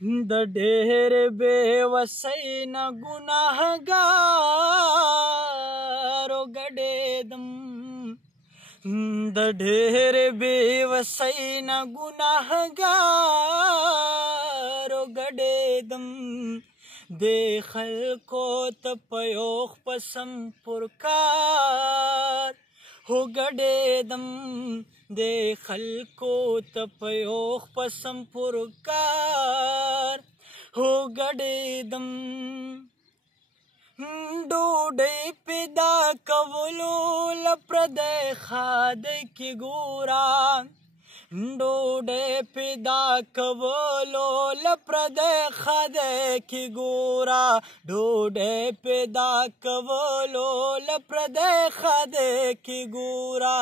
د ډېر بېوسۍ نه ګناهګارو ګډېدم د ډېر بېوسۍ نه ګناهګارو ګډېدم دې خلکو ته په یوخ پسم پرکار هو ګډېدم دې خلکو ته په یوخ پسم پرکار هو ګډېدم ډوډۍ پیدا کولو له پردی ښادۍ کې ګوره ډوډۍ پیدا کولو له پردی ښادۍ کې ګوره ډوډۍ پیدا کولو له پردی ښادۍ کې ګوره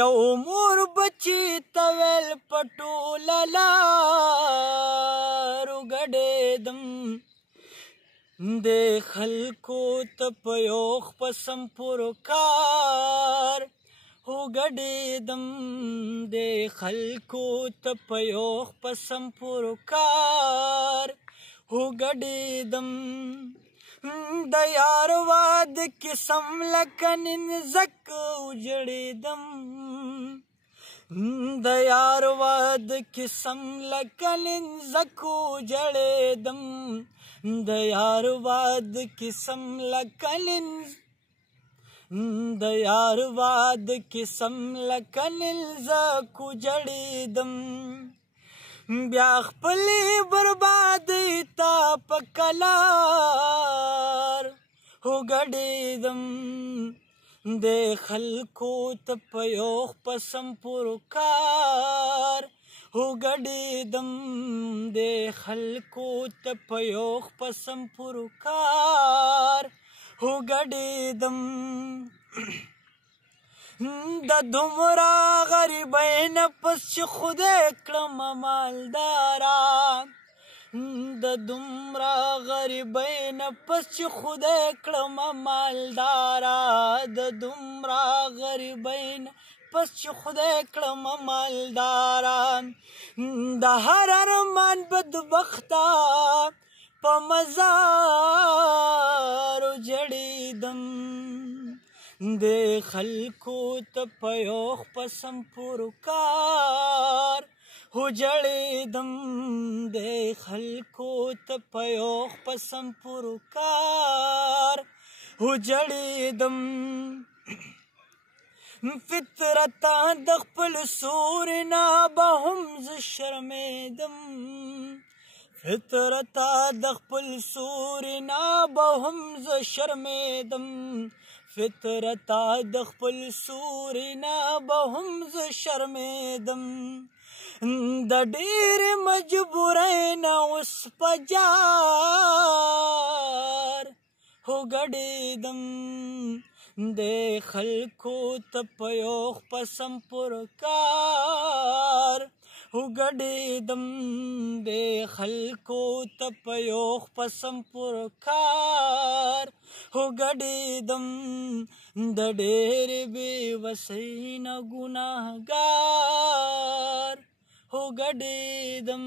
یو مور بچی ته ویل په ټوله لارو ګډېدم دې خلکو ته په یوخ پسم پرکار هو ګډېدم دې خلکو ته په یوخ پسم پرکار هو ګډېدم د یار واده کې سم لکه ننځک وجړېدم د یار واده کې سم لکه ننځک وجړېدم د یار واده کې سم لکه د یار واده کې سم لکه ننځک وجړېدم بیا خپلې بربادۍ ته په کلار هو ګډېدم دې خلکو ته په یوخ پسم پرکار هو ګډېدم دې خلکو ته په یوخ پسم پرکار هو ګډېدم د دومره غریبۍ نه پس چې خدای کړم مالداره د دومره غریبۍ نه پس چې خدای کړم مالداره د دومره غریبۍ نه پس چې خدای کړم مالداره د هر ارمان بدبخته په مزار جړېدم دې خلکو ته په یوخ پسم پرکار هو جړېدم دې خلکو ته په یوخ پسم پرکار هو جړېدم فطرته د خپل سوري نه به هم زه شرمېدم فطرته د خپل سوري نه به هم زه شرمېدم فطرته د خپل سوري نه به هم زه شرمېدم د ډېرې مجبورۍ نه اوس په جار هو ګډېدم دې خلکو ته په یوخ پسم پرکار هو ګډېدم دې خلکو ته په یوخ پسم پرکار هو ګډېدم د ډېرې بېوسۍ نه ګناهګار هو ګډېدم